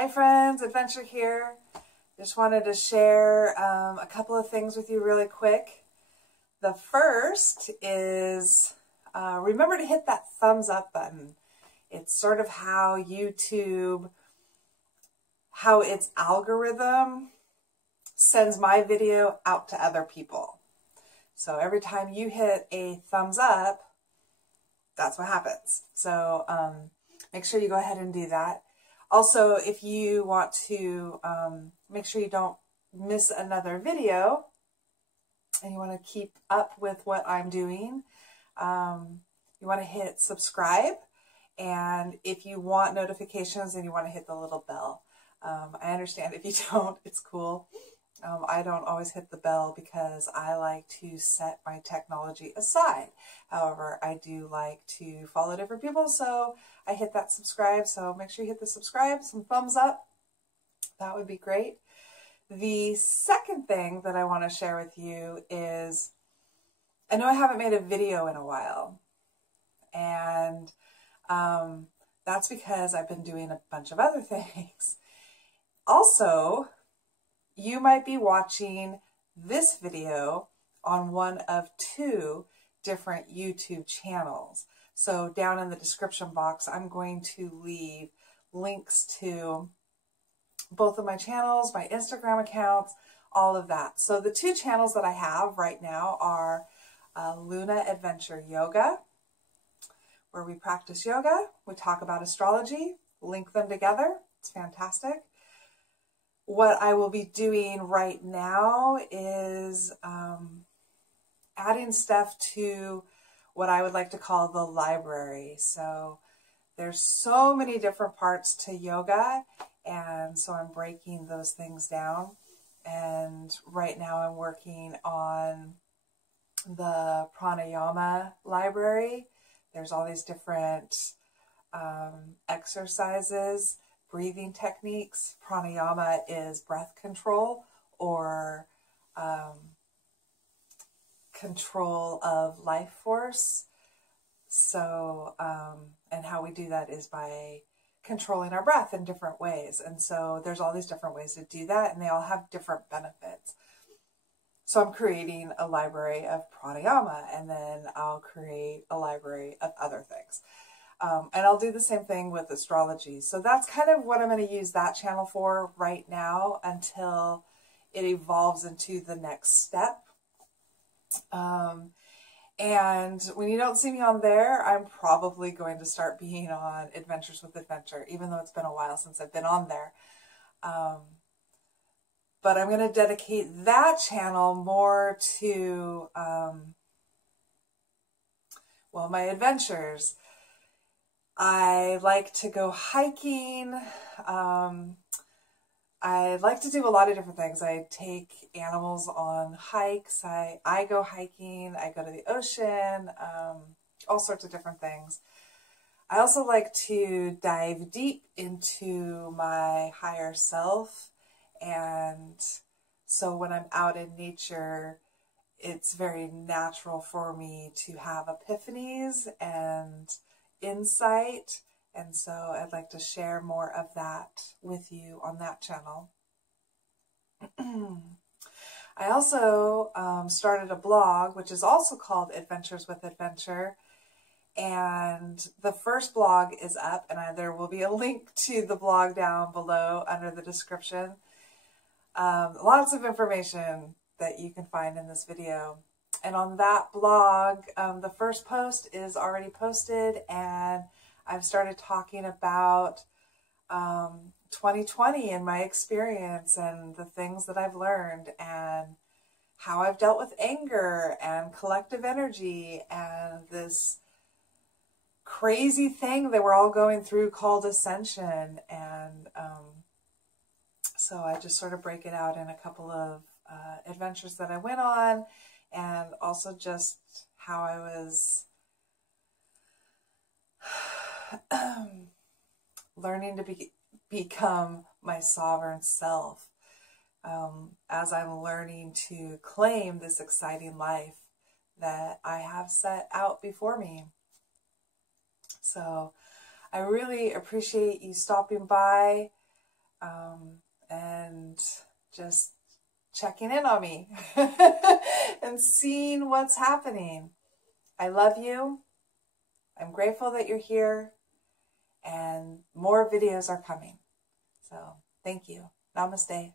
Hi friends, Adventure here. Just wanted to share a couple of things with you really quick. The first is remember to hit that thumbs up button. It's sort of how YouTube, how its algorithm sends my video out to other people. So every time you hit a thumbs up, that's what happens. So make sure you go ahead and do that. Also, if you want to make sure you don't miss another video and you want to keep up with what I'm doing, you want to hit subscribe. And if you want notifications, then you want to hit the little bell. I understand if you don't, it's cool. I don't always hit the bell because I like to set my technology aside. However, I do like to follow different people, so I hit that subscribe. So make sure you hit the subscribe, some thumbs up. That would be great. The second thing that I want to share with you is, I know I haven't made a video in a while, and that's because I've been doing a bunch of other things. Also, you might be watching this video on one of two different YouTube channels. So down in the description box, I'm going to leave links to both of my channels, my Instagram accounts, all of that. So the two channels that I have right now are Luna Adventure Yoga, where we practice yoga. We talk about astrology, link them together. It's fantastic. What I will be doing right now is adding stuff to what I would like to call the library. So there's so many different parts to yoga, and so I'm breaking those things down. And right now I'm working on the pranayama library. There's all these different exercises, breathing techniques. Pranayama is breath control, or control of life force. So, and how we do that is by controlling our breath in different ways. And so there's all these different ways to do that, and they all have different benefits. So I'm creating a library of pranayama, and then I'll create a library of other things. And I'll do the same thing with astrology. So that's kind of what I'm going to use that channel for right now until it evolves into the next step. And when you don't see me on there, I'm probably going to start being on Adventures with Adventure, even though it's been a while since I've been on there. But I'm going to dedicate that channel more to, well, my adventures. I like to go hiking. I like to do a lot of different things. I take animals on hikes. I go hiking. I go to the ocean, all sorts of different things. I also like to dive deep into my higher self. And so when I'm out in nature, it's very natural for me to have epiphanies and insight. And so I'd like to share more of that with you on that channel. I also started a blog, which is also called Adventures with Adventure. And the first blog is up, and there will be a link to the blog down below under the description. Lots of information that you can find in this video. And on that blog, the first post is already posted, and I've started talking about 2020 and my experience and the things that I've learned and how I've dealt with anger and collective energy and this crazy thing that we're all going through called ascension. And so I just sort of break it out in a couple of adventures that I went on, and also just how I was learning to become my sovereign self, as I'm learning to claim this exciting life that I have set out before me. So I really appreciate you stopping by. and just checking in on me and seeing what's happening. I love you. I'm grateful that you're here, and more videos are coming. So thank you. Namaste.